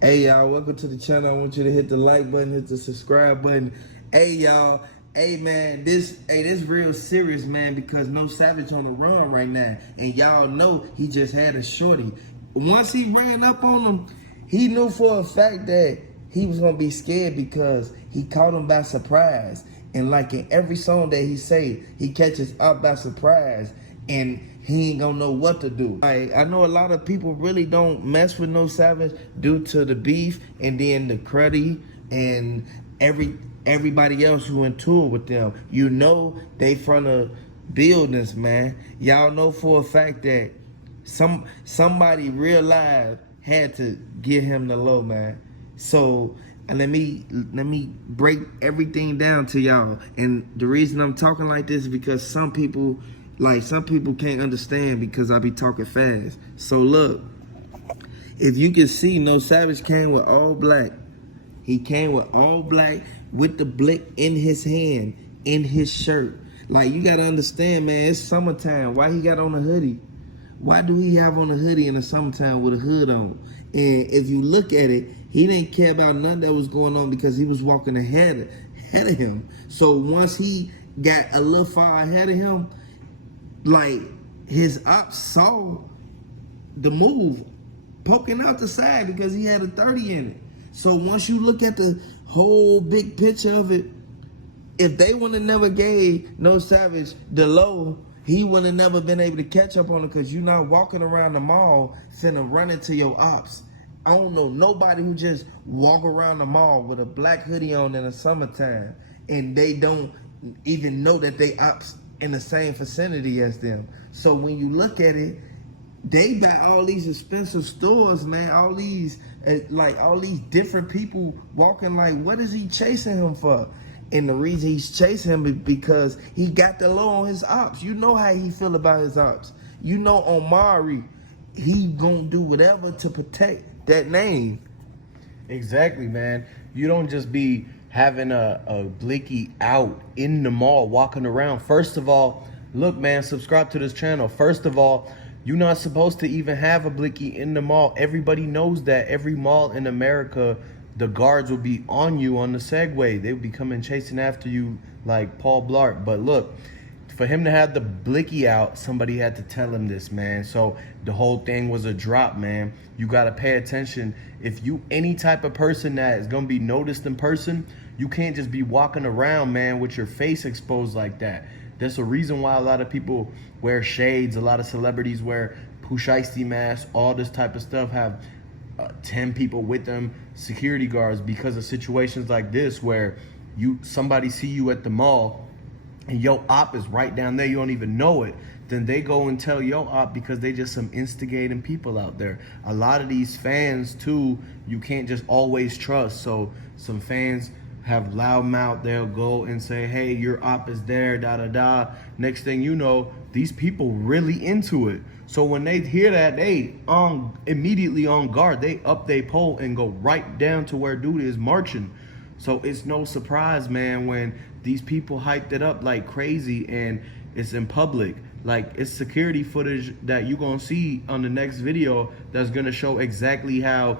Hey y'all, welcome to the channel. I want you to hit the like button, hit the subscribe button. Hey y'all, hey man, this real serious, man, because No Savage on the run right now. And y'all know he just had a shorty. Once he ran up on him, he knew for a fact that he was gonna be scared because he caught him by surprise. And like in every song that he say, he catches up by surprise. And he ain't gonna know what to do. I know a lot of people really don't mess with No Savage due to the beef and then the cruddy and everybody else who in tour with them. You know they from the buildings, man. Y'all know for a fact that somebody real live had to give him the low, man. So let me break everything down to y'all. And the reason I'm talking like this is because some people can't understand because I be talking fast. So look, if you can see, No Savage came with all black. He came with all black with the blick in his hand, in his shirt. Like, you gotta understand, man, it's summertime. Why he got on a hoodie? Why do he have on a hoodie in the summertime with a hood on? And if you look at it, he didn't care about nothing that was going on because he was walking ahead of him. So once he got a little far ahead of him, like, his ops saw the move poking out the side because he had a 30 in it. So once you look at the whole big picture of it, if they would have never gave No Savage the low, he would have never been able to catch up on it because you're not walking around the mall finna run into your ops. I don't know nobody who just walk around the mall with a black hoodie on in the summertime and they don't even know that they ops in the same vicinity as them. So when you look at it, they buy all these expensive stores, man. All these different people walking. Like, what is he chasing him for? And the reason he's chasing him is because he got the low on his ops. You know how he feel about his ops. You know Omari, he gonna do whatever to protect that name. Exactly, man. You don't just be having a blicky out in the mall walking around. First of all, look, man, subscribe to this channel. First of all, you're not supposed to even have a blicky in the mall. Everybody knows that. Every mall in America, the guards will be on you on the Segway. They will be coming chasing after you like Paul Blart. But look, for him to have the blicky out, somebody had to tell him this, man. So the whole thing was a drop, man. You gotta pay attention. If you any type of person that is gonna be noticed in person, you can't just be walking around, man, with your face exposed like that. There's a reason why a lot of people wear shades, a lot of celebrities wear pushisti masks, all this type of stuff, have 10 people with them, security guards, because of situations like this where somebody see you at the mall and your op is right down there, you don't even know it, then they go and tell your op because they just some instigating people out there. A lot of these fans too, you can't just always trust. So some fans have loud mouth, they'll go and say, hey, your op is there, da da da. Next thing you know, these people really into it. So when they hear that, they immediately on guard. They up their pole and go right down to where dude is marching. So it's no surprise, man, when these people hyped it up like crazy and it's in public. Like, it's security footage that you're gonna see on the next video that's gonna show exactly how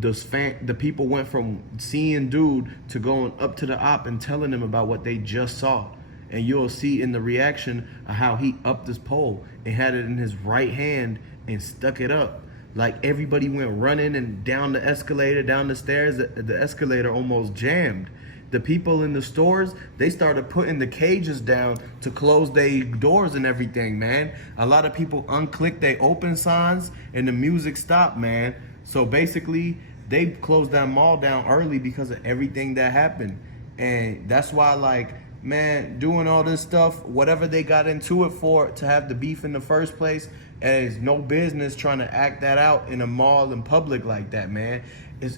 the people went from seeing dude to going up to the op and telling them about what they just saw. And you'll see in the reaction of how he upped his pole and had it in his right hand and stuck it up. Like, everybody went running and down the escalator, down the stairs. The escalator almost jammed. The people in the stores, they started putting the cages down to close their doors and everything, man. A lot of people unclicked their open signs and the music stopped, man. So basically, they closed that mall down early because of everything that happened. And that's why, like, man, doing all this stuff, whatever they got into it for, to have the beef in the first place, is no business trying to act that out in a mall in public like that, man.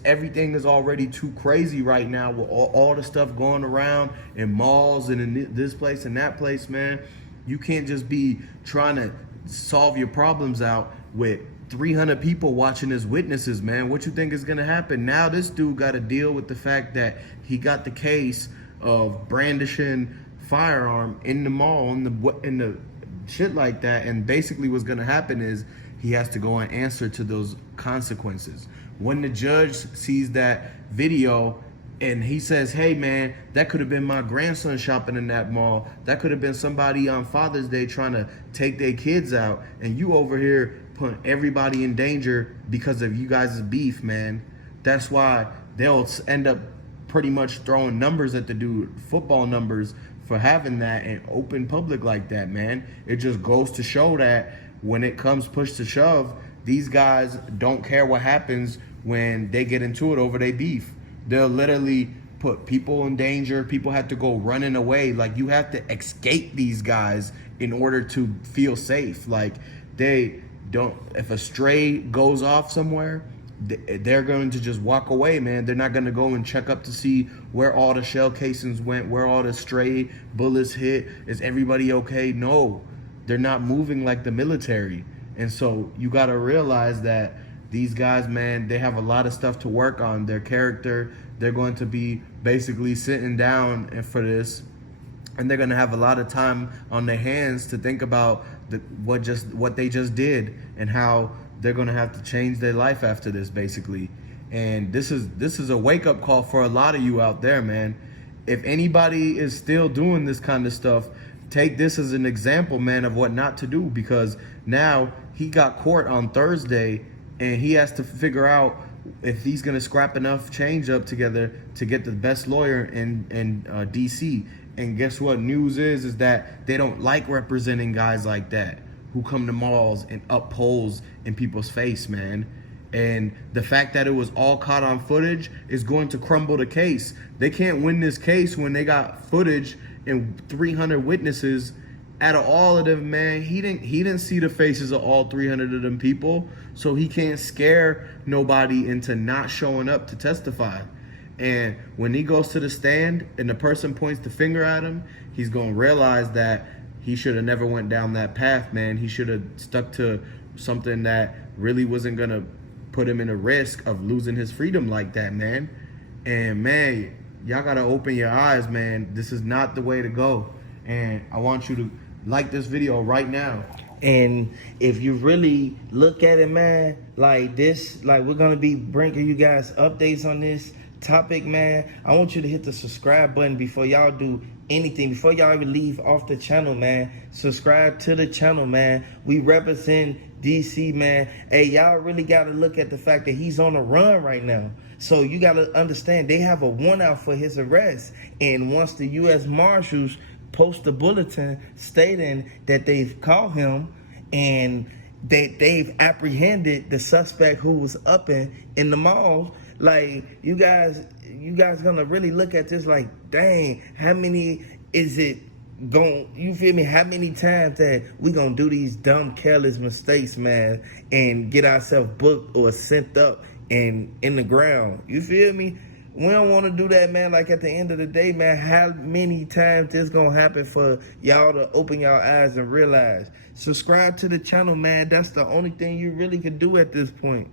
Everything is already too crazy right now with all the stuff going around in malls and in this place and that place, man. You can't just be trying to solve your problems out with 300 people watching as witnesses, man. What you think is gonna happen? Now this dude got to deal with the fact that he got the case of brandishing firearm in the mall, in the shit like that. And basically what's gonna happen is he has to go and answer to those consequences. When the judge sees that video and he says, hey man, that could have been my grandson shopping in that mall, that could have been somebody on Father's Day trying to take their kids out, and you over here putting everybody in danger because of you guys' beef, man. That's why they'll end up pretty much throwing numbers at the dude, football numbers, for having that in open public like that, man. It just goes to show that when it comes push to shove, these guys don't care what happens when they get into it over their beef. They'll literally put people in danger. People have to go running away. Like, you have to escape these guys in order to feel safe. Like, they don't, if a stray goes off somewhere, they're going to just walk away, man. They're not going to go and check up to see where all the shell casings went, where all the stray bullets hit. Is everybody okay? No, they're not moving like the military. And so you got to realize that these guys, man, they have a lot of stuff to work on. Their character, they're going to be basically sitting down for this, and they're going to have a lot of time on their hands to think about what they just did and how they're going to have to change their life after this, basically. And this is a wake-up call for a lot of you out there, man. If anybody is still doing this kind of stuff, take this as an example, man, of what not to do, because now he got court on Thursday and he has to figure out if he's going to scrap enough change up together to get the best lawyer in DC. And guess what? News is that they don't like representing guys like that who come to malls and up polls in people's face, man. And the fact that it was all caught on footage is going to crumble the case. They can't win this case when they got footage and 300 witnesses. Out of all of them, man, he didn't see the faces of all 300 of them people, so he can't scare nobody into not showing up to testify. And when he goes to the stand and the person points the finger at him, he's going to realize that he should have never went down that path, man. He should have stuck to something that really wasn't going to put him in a risk of losing his freedom like that, man. And, man, y'all got to open your eyes, man. This is not the way to go. And I want you to like this video right now. And if you really look at it, man, like this, like we're going to be bringing you guys updates on this topic, man. I want you to hit the subscribe button before y'all do anything, before y'all even leave off the channel, man. Subscribe to the channel, man. We represent DC, man. Hey, y'all really got to look at the fact that he's on the run right now. So you got to understand, they have a warrant out for his arrest. And once the U.S. Marshals post a bulletin stating that they've caught him and that they've apprehended the suspect who was up in the mall, like, you guys gonna really look at this like, dang, how many is it going, you feel me, how many times that we gonna do these dumb, careless mistakes, man, and get ourselves booked or sent up and in the ground, you feel me? We don't want to do that, man. Like, at the end of the day, man, how many times this gonna happen for y'all to open y'all eyes and realize? Subscribe to the channel, man. That's the only thing you really can do at this point.